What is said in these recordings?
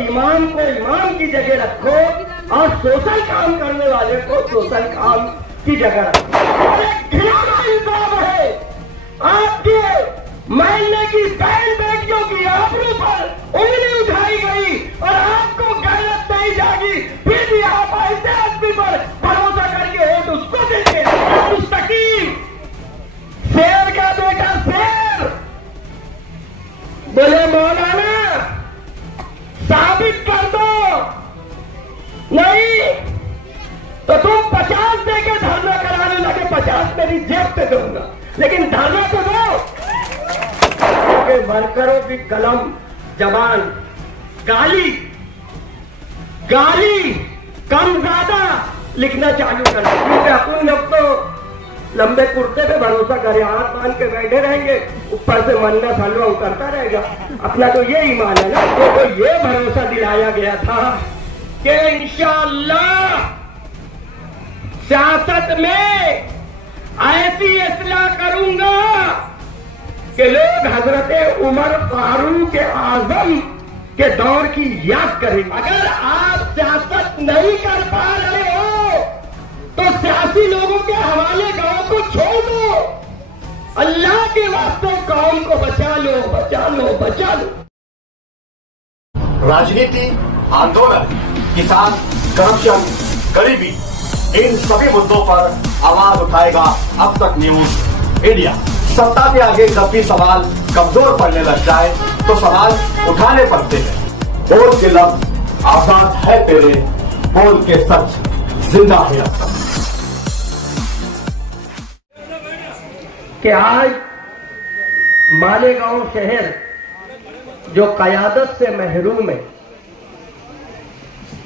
इमाम को इमाम की जगह रखो और सोशल काम करने वाले को सोशल काम की जगह रखो। और एक घिनौना इंसाफ है, आपके महल्ले की बहन बेटियों की आबरू पर उंगली उठाई गई और आपको गैरत नहीं जागी, फिर भी आप ऐसे आदमी पर भरोसा करके वोट उसको देंगे। मुस्तकीम शेर का बेटा शेर बोले मौलाना साबित कर दो, नहीं तो तुम 50 देके धरना कराने लगे, 50 मेरी जेब पे दूंगा, लेकिन धरना तो दो। वर्करों की कलम जबान गाली गाली कम ज्यादा लिखना चालू कर, क्योंकि अपन लोग तो लंबे कुर्ते पे भरोसा करे, हाथ बांध के बैठे रहेंगे, ऊपर से मन्ना हलवा उतरता रहेगा। अपना तो ये ईमान है ना। तो ये भरोसा दिलाया गया था कि इंशाअल्लाह सियासत में ऐसी इस्लाह करूंगा कि लोग हजरत उमर फारूक आजम के दौर की याद करेंगे। अगर आप सियासत नहीं कर पा रहे हो तो सियासी लोगों के हवाले गांव को छोड़ दो, अल्लाह के वास्ते कौम को बचा लो, बचा लो, बचा लो। राजनीति, आंदोलन, किसान, करप्शन, गरीबी, इन सभी मुद्दों पर आवाज उठाएगा अब तक न्यूज इंडिया। सत्ता के आगे जब भी सवाल कमजोर पड़ने लग जाए तो सवाल उठाने पड़ते हैं। बोल के लफ्ज आजाद है तेरे, बोल के सच जिंदा है अब तक। कि आज मालेगांव शहर जो कयादत से महरूम है,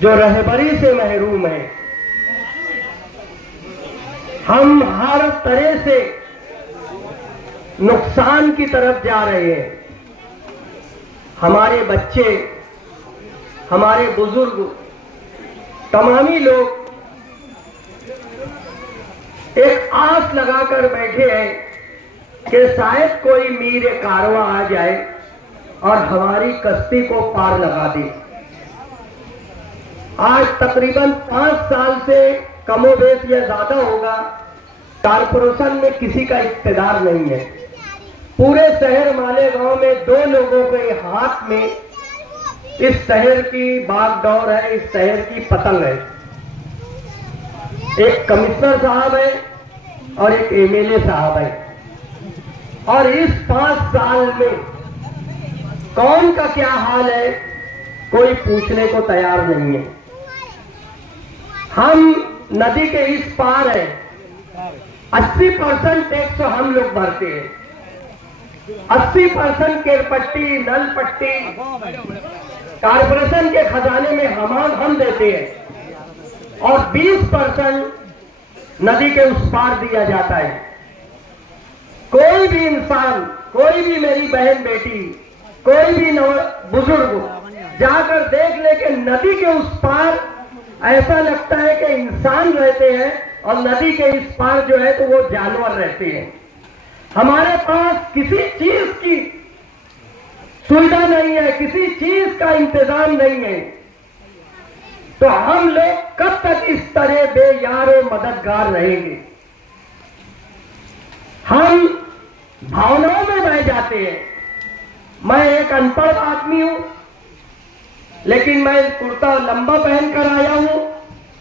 जो रहबरी से महरूम है, हम हर तरह से नुकसान की तरफ जा रहे हैं। हमारे बच्चे, हमारे बुजुर्ग, तमामी लोग एक आस लगाकर बैठे हैं कि शायद कोई मीर कारवां आ जाए और हमारी कश्ती को पार लगा दे। आज तकरीबन 5 साल से कमोबेश या ज्यादा होगा, कारपोरेशन में किसी का इख्तियार नहीं है। पूरे शहर मालेगांव में 2 लोगों के हाथ में इस शहर की बागडोर है, इस शहर की पतंग है। एक कमिश्नर साहब है और एक एमएलए साहब है। और इस 5 साल में कौन का क्या हाल है कोई पूछने को तैयार नहीं है। हम नदी के इस पार है, 80% टैक्स हम लोग भरते हैं। 80% केरपट्टी, नल पट्टी कारपोरेशन के खजाने में हम देते हैं और 20% नदी के उस पार दिया जाता है। कोई भी इंसान, कोई भी मेरी बहन बेटी, कोई भी बुजुर्ग जाकर देख ले कि नदी के उस पार ऐसा लगता है कि इंसान रहते हैं और नदी के इस पार जो है तो वो जानवर रहते हैं। हमारे पास किसी चीज की सुविधा नहीं है, किसी चीज का इंतजाम नहीं है, तो हम लोग कब तक इस तरह बेयारो मददगार रहेंगे। हम भावनाओं में बह जाते हैं। मैं एक अनपढ़ आदमी हूं, लेकिन मैं कुर्ता लंबा पहन कर आया हूं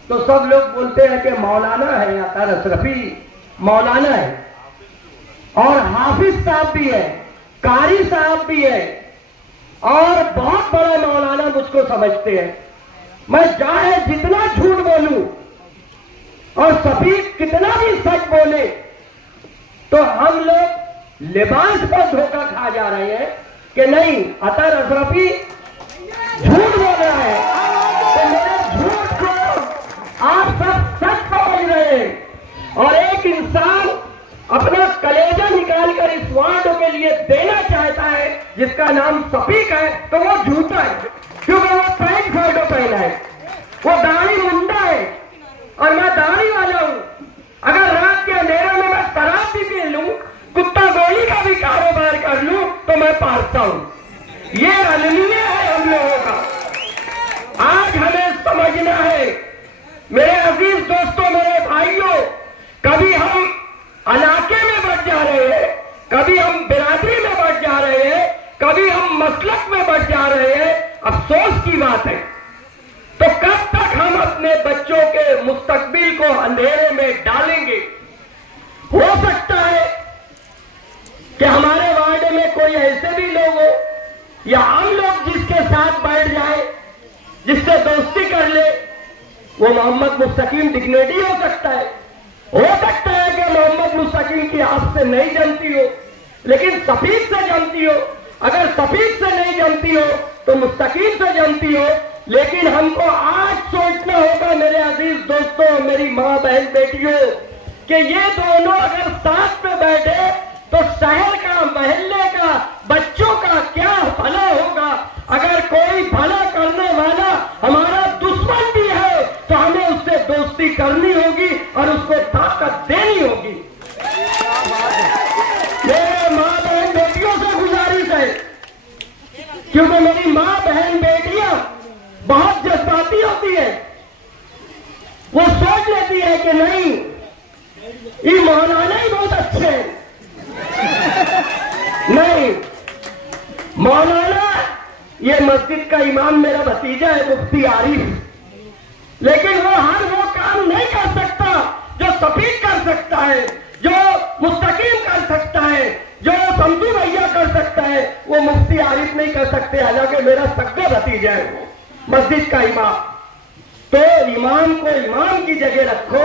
तो सब लोग बोलते हैं कि मौलाना है, अतर अशरफी मौलाना है। और हाफिज साहब भी है, कारी साहब भी है और बहुत बड़ा मौलाना मुझको समझते हैं। मैं चाहे जितना झूठ बोलूं और सभी कितना भी सच बोले तो हम लोग लिबास पर धोखा खा जा रहे हैं कि नहीं अतर अशरफी झूठ बोल रहा है, तो मेरे झूठ को आप सब सच समझ रहे हैं। और एक इंसान अपना कलेजा निकालकर इस वार्ड के लिए देना चाहता है जिसका नाम सफीक है, तो वो झूठा है, क्योंकि वो पैंट शर्ट पहना है, वो दाढ़ी मुंडा है और मैं दाढ़ी वाला हूं। अगर रात के अंधेरे में मैं शराब भी पी लूं, कुत्ता गोली का भी कारोबार कर लूं, तो मैं पारता हूं। ये अलमिया है हम लोगों का। मेरे अजीज दोस्तों, मेरे भाइयों, कभी हम इलाके में बढ़ जा रहे हैं, कभी हम बिरादरी में बढ़ जा रहे हैं, कभी हम मसलक में बढ़ जा रहे हैं। अफसोस की बात है। तो कब तक हम अपने बच्चों के मुस्तकबिल को अंधेरे में डालेंगे? हो सकता है कि हमारे वार्ड में कोई ऐसे भी लोग हो या हम लोग जिसके साथ बैठ जाए, जिससे दोस्ती कर ले, वो मोहम्मद मुस्तकीम डिग्नेडी हो सकता है कि मोहम्मद मुस्तकीम की आप से नहीं जमती हो, लेकिन सफीद से जमती हो। अगर सफीद से नहीं जमती हो तो मुस्तकीम से जमती हो। लेकिन हमको आज सोचना होगा मेरे अजीज दोस्तों, मेरी माँ बहन बेटियों, कि ये दोनों अगर साथ में बैठे तो शहर का, मोहल्ले का, बच्चों का क्या भला होगा। अगर कोई भला करने वाला हमारा दुश्मन भी है तो हमें उससे दोस्ती करनी होगी और उसको ताकत देनी होगी। मेरे माँ बहन बेटियों से गुजारिश है, क्योंकि मेरी माँ बहन बेटियां बहुत जज्बाती होती है। वो सोच लेती है कि नहीं, ये मौलाना ही बहुत अच्छे हैं। नहीं, मौलाना ये मस्जिद का इमाम मेरा भतीजा है, मुफ्ती आरिफ, लेकिन वो हर वो काम नहीं कर सकता जो सफीद कर सकता है, जो मुस्तकीम कर सकता है, जो समझू भैया कर सकता है, वो मुफ्ती आरिफ नहीं कर सकते। हालांकि मेरा सगा भतीजा है वो मस्जिद का इमाम। तो इमाम को इमाम की जगह रखो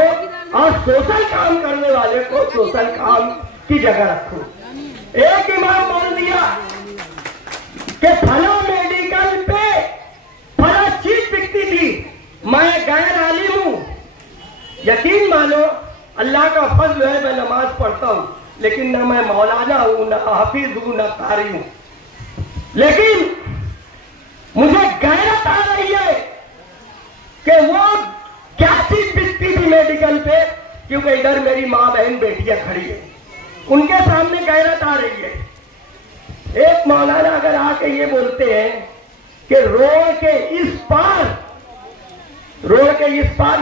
और सोशल काम करने वाले को सोशल काम की जगह रखो। एक इमाम बोल दिया कि फला मेडिकल पे फला चीज बिकती थी, मैं गैर आलिम हूं। यकीन मानो, अल्लाह का फजल है, मैं नमाज पढ़ता हूं, लेकिन न मैं मौलाना हूं, न हाफिज हूं, न कारी हूं। लेकिन मुझे गैरत आ रही है कि वो क्या चीज बिकती थी मेडिकल पे, क्योंकि इधर मेरी माँ बहन बेटियां खड़ी है, उनके सामने गैरत आ रही है। एक मौलाना अगर आके ये बोलते हैं कि रोड के इस पार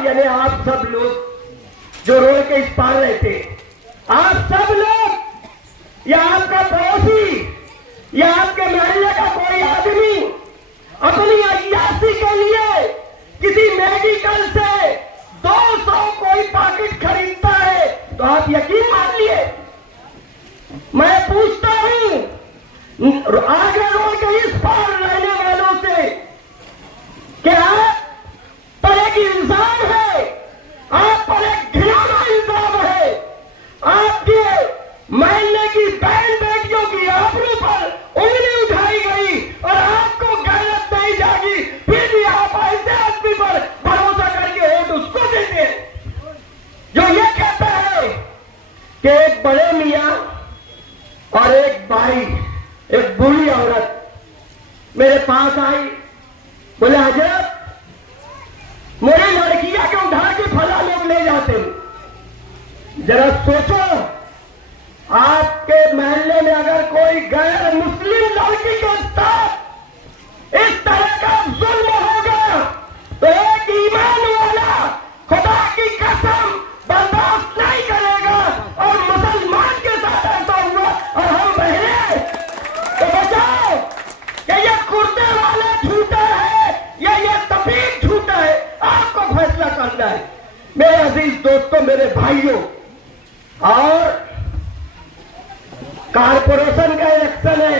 यानी आप सब लोग जो रोड के इस पार रहते, आप सब लोग या आपका पड़ोसी या आपके मोहल्ले का कोई आदमी अपनी अय्यासी के लिए किसी मेडिकल से 200 कोई पैकेट खरीदता है तो आप यकीन मान लिए। मैं पूछता हूं आगे रोड के इस पार रहने वालों से, क्या आप पर एक इल्जाम है, आप पर एक घिनौना इल्जाम है, आपके मोहल्ले की बहन बेटियों की आबरू पर उंगली उठाई गई और आपको गैरत नहीं जागी, फिर भी आप ऐसे आदमी पर भरोसा करके वोट उसको देते हैं जो ये कहता है कि एक बड़े मियां और एक भाई, एक बूढ़ी औरत मेरे पास आई, बोले हजरत मेरी लड़कियां क्यों उठा के फला लोग ले जाते हैं। जरा सोचो, आपके मोहल्ले में अगर कोई गैर मुस्लिम लड़की के साथ इस तरह का जुल्म होगा तो एक ईमान वाला खुदा की कसम बर्दाश्त नहीं करेगा। और मुसलमान के साथ ऐसा हुआ और हम बहरे तो बचाओ कि ये कुर्ते वाला झूठा है या ये सफेद झूठा है, आपको फैसला करना है। मेरे अजीज दोस्तों, मेरे भाइयों, और कारपोरेशन का इलेक्शन है,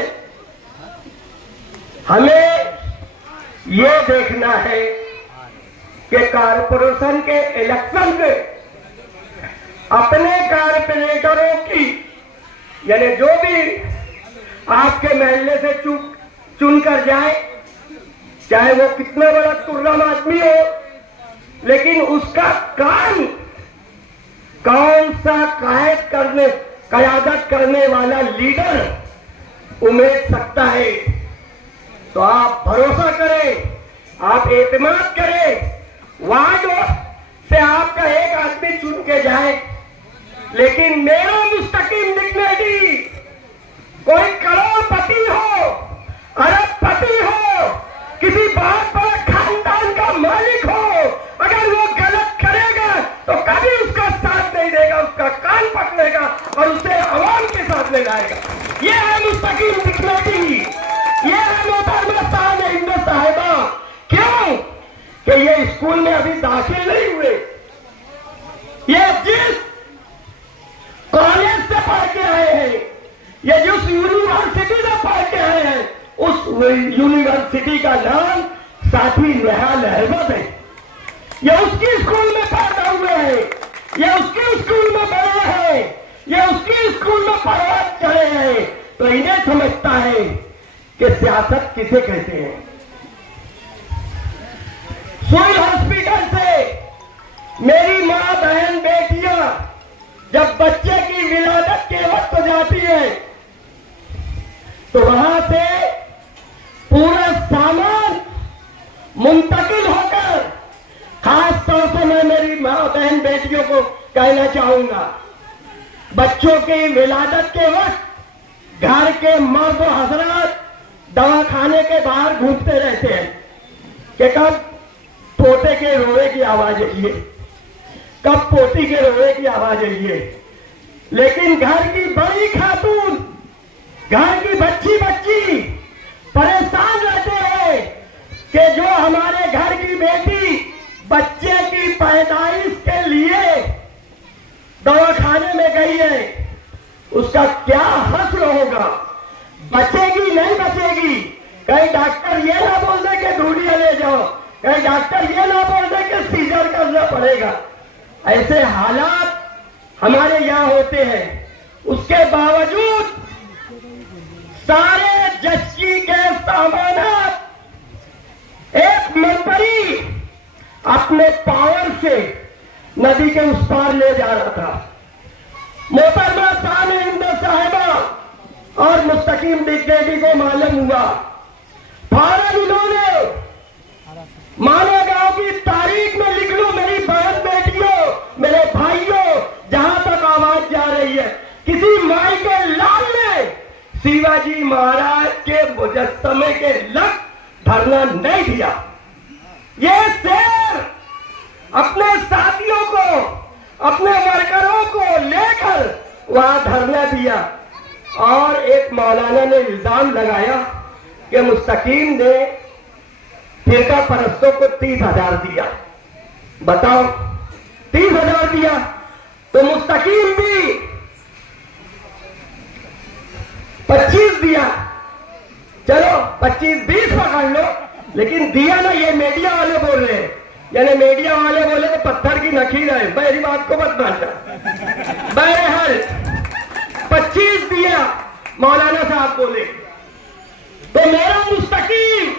हमें ये देखना है कि कारपोरेशन के इलेक्शन पे अपने कारपोरेटरों की, यानी जो भी आपके महल्ले से चुन कर जाए, चाहे वो कितना बड़ा तुर्राम आदमी हो, लेकिन उसका काम कौन सा कयादत करने वाला लीडर उम्मीद सकता है। तो आप भरोसा करें, आप एतमाद करें, वार्ड से आपका एक आदमी चुन के जाए, लेकिन मेरा मुस्तकीम डिग्नेडी कोई करोड़पति हो, अरबपति हो, किसी बहुत बड़ा खानदान का मालिक हो, अगर वो गलत कि ये स्कूल में अभी दाखिल नहीं हुए, ये जिस कॉलेज से पढ़ के आए हैं, ये जिस यूनिवर्सिटी से पढ़ के आए हैं, उस यूनिवर्सिटी का नाम साथी नेहाल अहमद है। ये उसकी स्कूल में पैदा हुए हैं, ये उसकी स्कूल में बड़े हैं, ये उसकी स्कूल में पढ़वा चढ़े हैं, तो इन्हें समझता है कि सियासत किसे कहते हैं। सुई हॉस्पिटल से मेरी मां बहन बेटियां जब बच्चे की विलादत के वक्त जाती है तो वहां से पूरा सामान मुंतकिल होकर, खास तौर से मैं मेरी मां बहन बेटियों को कहना चाहूंगा, बच्चों की विलादत के वक्त घर के मर्द हजरात दवाखाने के बाहर घूमते रहते हैं कि कब पोते के रोए की आवाज आई, कब पोती के रोए की आवाज आई। लेकिन घर की बड़ी खातून, घर की बच्ची परेशान रहते हैं कि जो हमारे घर की बेटी बच्चे की पैदाइश के लिए दवाखाने में गई है, उसका क्या हश्र होगा, बचेगी नहीं बचेगी। कहीं डॉक्टर ये ना बोल दे कि ढूंढिए ले जाओ, कहीं डॉक्टर ये ना बोल दे कि सीजर करना पड़ेगा। ऐसे हालात हमारे यहां होते हैं। उसके बावजूद सारे जच्ची के सामानात एक मंत्री अपने पावर से नदी के उस पार ले जा रहा था। मोहतरमा शान हिंद साहिबा और मुस्तकीम दिग्गेजी को मालूम हुआ, फौरन इन्होंने माले गांव की तारीख में लिख लो, मेरी बहन बेटियों, मेरे भाइयों, जहां तक आवाज जा रही है, किसी माई के लाल ने शिवाजी महाराज के मुजस्समे के लग धरना नहीं दिया। ये शेर अपने साथियों को, अपने वर्करों को लेकर वहां धरना दिया और एक मौलाना ने इल्जाम लगाया कि मुस्तकीम ने फिरका परस्तों को 30,000 दिया। बताओ, 30,000 दिया तो मुस्तकीम भी 25 दिया। चलो 25-20 पकड़ लो, लेकिन दिया ना, ये मीडिया वाले बोल रहे हैं। यानी मीडिया वाले बोले तो पत्थर की नखीर है, मेरी बात को मत मानना। बहरहाल 25 दिया, मौलाना साहब बोले तो मेरा मुस्तकीम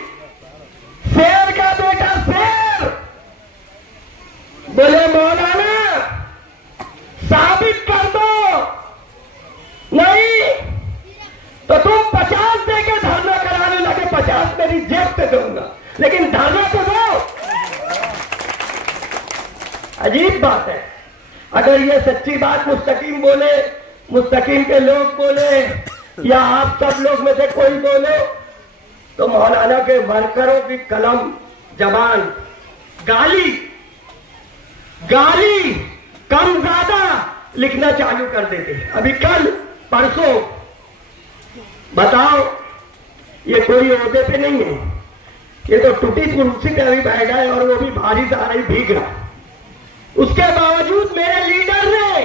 शेर का बेटा शेर बोले मौलाना साबित कर दो, नहीं तो तुम 50 देके धरना कराने लगे, 50 मेरी जेब पे दूंगा, लेकिन धरना तो दो। अजीब बात है। अगर ये सच्ची बात मुस्तकीम बोले, मुस्तकीम के लोग बोले, या आप सब लोग में से कोई बोले, तो मौलाना के वर्करों की कलम जबान गाली कम ज्यादा लिखना चालू कर देते। अभी कल परसों बताओ, ये कोई ओहदे पे नहीं है, ये तो टूटी कुर्सी पे अभी बैठा है और वो भी बारिश आ रही भीग रहा। उसके बावजूद मेरे लीडर ने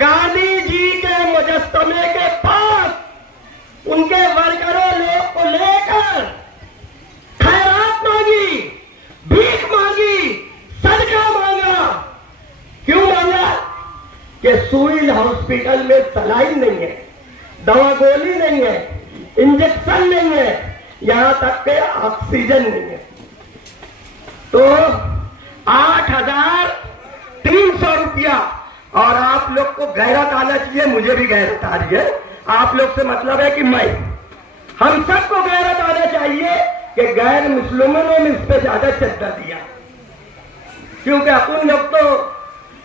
गांधी जी के मुजस्समे के पास उनके वर्करों लोग को लेकर खैरात मांगी, भीख मांगी, सदका मांगा। क्यों मांगा? कि सुई हॉस्पिटल में सलाइन नहीं है, दवा गोली नहीं है, इंजेक्शन नहीं है, यहां तक के ऑक्सीजन नहीं है। तो 8,300 रुपया। और आप लोग को गैरत आना चाहिए, मुझे भी गैरत आ रही है। आप लोग से मतलब है कि हम सबको गैरत आना चाहिए कि गैर मुस्लिमों ने इस पे ज्यादा चर्चा दिया, क्योंकि अपन लोग तो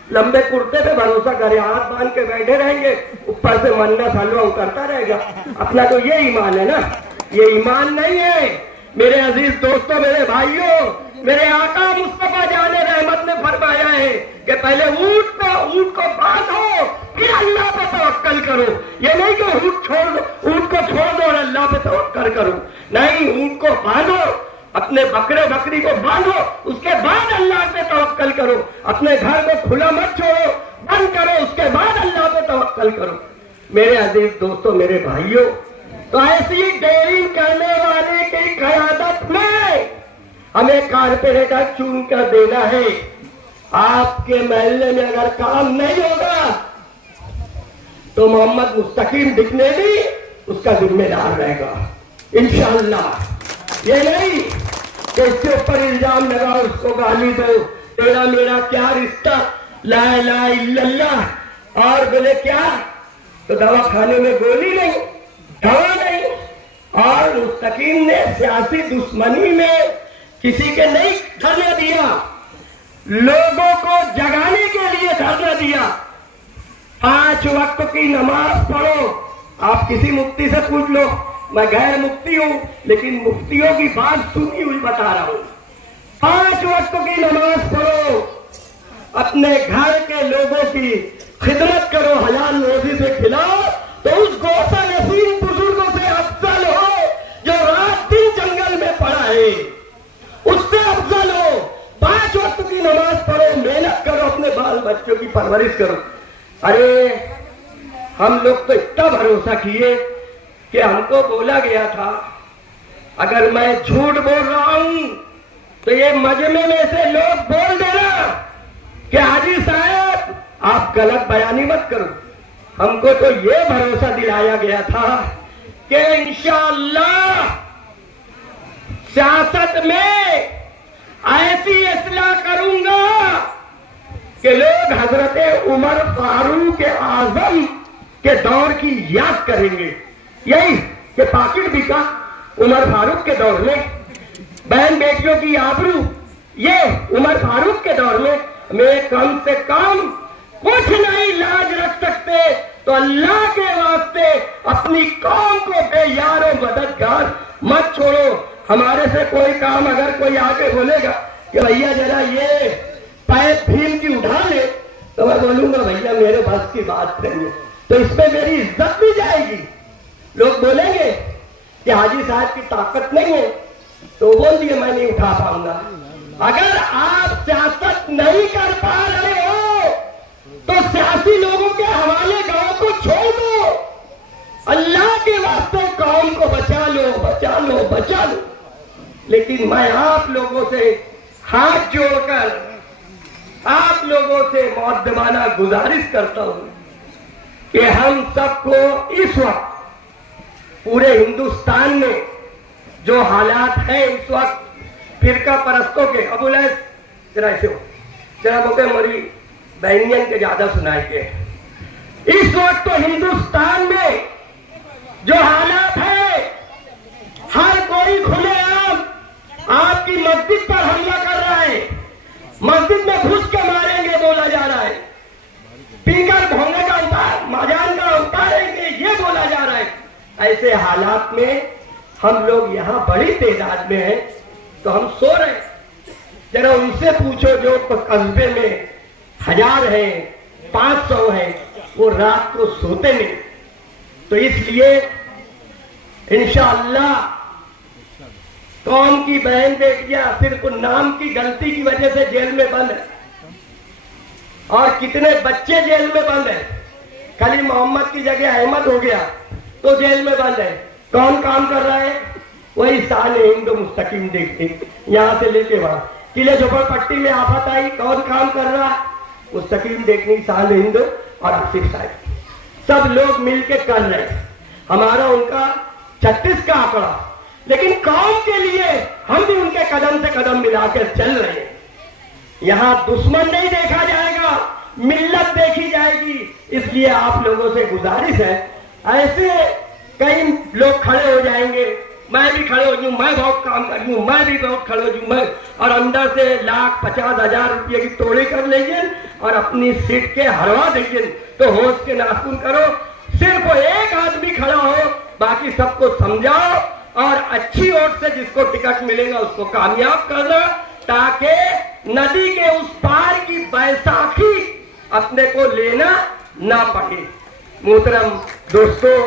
लंबे कुर्ते पे भरोसा करे, हाथ बांध के बैठे रहेंगे, ऊपर से मन्नत हलवा उतरता रहेगा। अपना तो ये ईमान है ना, ये ईमान नहीं है। मेरे अजीज दोस्तों, मेरे भाइयों, मेरे आका मुस्तफा जाने रहमत ने फरमाया है कि पहले ऊंट को बांधो, फिर अल्लाह पे तवक्कल करो। ये नहीं कि ऊंट को छोड़ दो और अल्लाह पे तवक्कल करो, नहीं, ऊंट को बांधो, अपने बकरे बकरी को बांधो, उसके बाद अल्लाह पे तवक्कल करो। अपने घर को खुला मत छोड़ो, बंद करो, उसके बाद अल्लाह पे तवक्कल करो। मेरे अजीज दोस्तों, मेरे भाइयों, तो ऐसी डेयरिंग करने वाले की क़यादत में हमें कारपोरेटर चुन कर देना है। आपके महल्ले में अगर काम नहीं होगा तो मोहम्मद मुस्तकीम दिखनेवी उसका जिम्मेदार रहेगा इंशाअल्लाह। ये नहीं कि इसके ऊपर इल्जाम लगाओ, उसको गाली दो, तेरा मेरा क्या रिश्ता, ला इलाहा इल्लल्लाह, और बोले क्या तो दवा खाने में गोली नहीं, दवा नहीं। और मुस्तकीम ने सियासी दुश्मनी में किसी के नहीं धरना दिया, लोगों को जगाने के लिए धरना दिया। 5 वक्त की नमाज पढ़ो। आप किसी मुफ्ती से पूछ लो, मैं गैर मुफ्ती हूं लेकिन मुफ्तियों की बात सुनी हुई बता रहा हूं। 5 वक्त की नमाज पढ़ो, अपने घर के लोगों की खिदमत करो, हलाल रोजी से खिलाओ, तो उस गोसा नसीम बुजुर्गों से अफजल हो जो रात दिन जंगल में पड़ा है, उससे अफजल हो। 5 वक्त की नमाज पढ़ो, मेहनत करो, अपने बाल बच्चों की परवरिश करो। अरे हम लोग तो इतना भरोसा किए कि हमको बोला गया था अगर मैं झूठ बोल रहा हूं तो ये मजमे में से लोग बोल देना कि हाजी साहब आप गलत बयानी मत करो। हमको तो ये भरोसा दिलाया गया था कि इंशाअल्लाह सियासत में ऐसी इस्लाह करूंगा कि लोग हजरत उमर फारूक आजम के दौर की याद करेंगे। यही कि पाकिट बिका उमर फारूक के दौर में, बहन बेटियों की आबरू ये उमर फारूक के दौर में कम से कम कुछ नहीं लाज रख सकते तो अल्लाह के वास्ते अपनी कौम को बेयारो मददगार मत छोड़ो। हमारे से कोई काम अगर कोई आके बोलेगा कि भैया जरा ये पैप भीम की उठा ले, तो मैं बोलूंगा भैया मेरे बस की बात करिए, तो इसमें मेरी इज्जत भी जाएगी। लोग बोलेंगे कि हाजी साहब की ताकत नहीं है, तो बोल दिए मैं नहीं उठा पाऊंगा। अगर आप सियासत नहीं कर पा रहे हो तो सियासी लोगों के हवाले गांव को छोड़ दो, अल्लाह के वास्ते कौम को बचा लो, बचा लो, बचा लो। लेकिन मैं आप लोगों से हाथ जोड़कर आप लोगों से मुक़द्दमाना गुजारिश करता हूं कि हम सबको इस वक्त पूरे हिंदुस्तान में जो हालात हैं इस वक्त फिरका परस्तों के, अब जरा ऐसे हो, जरा बोलते मरी बहनियन के ज्यादा सुनाई के। इस वक्त तो हिंदुस्तान में जो हालात है, हर कोई खुलेआम आपकी मस्जिद पर हमला कर रहा है, मस्जिद में घुस के मारेंगे बोला जा रहा है, पीकर भोंगे का उतार मजान का उतारेंगे ये बोला जा रहा है। ऐसे हालात में हम लोग यहाँ बड़ी तादाद में हैं तो हम सो रहे हैं। जरा उनसे पूछो जो कस्बे में 1000 है, 500 है, वो रात को सोते नहीं। तो इसलिए इंशाअल्लाह कौम की बहन बेटियां सिर्फ नाम की गलती की वजह से जेल में बंद है, और कितने बच्चे जेल में बंद है। खाली मोहम्मद की जगह अहमद हो गया तो जेल में बंद है। कौन काम कर रहा है? वही शान हिंद मुस्तकीम देखते, यहां से लेके वहां किले झोपड़पट्टी में आफत आई, कौन काम कर रहा? मुस्तकीम देखनी शान हिंद और आसिफ साहब, सब लोग मिलके कर रहे हैं। हमारा उनका 36 का आंकड़ा, लेकिन कौम के लिए हम भी उनके कदम से कदम मिलाकर चल रहे हैं। यहां दुश्मन नहीं देखा जाएगा, मिल्लत देखी जाएगी। इसलिए आप लोगों से गुजारिश है, ऐसे कई लोग खड़े हो जाएंगे, मैं भी खड़े हो जाऊं, मैं बहुत काम कर लूं, मैं भी बहुत खड़े हो जाऊं, मैं, और अंदर से 1,50,000 रुपये की तोड़ी कर लीजिए और अपनी सीट के हरवा दीजिए। तो होश के नाखून करो, सिर्फ एक आदमी खड़ा हो, बाकी सबको समझाओ और अच्छी ओर से जिसको टिकट मिलेगा उसको कामयाब करना, ताकि नदी के उस पार की बैसाखी अपने को लेना ना पड़े। मोहतरम दोस्तों,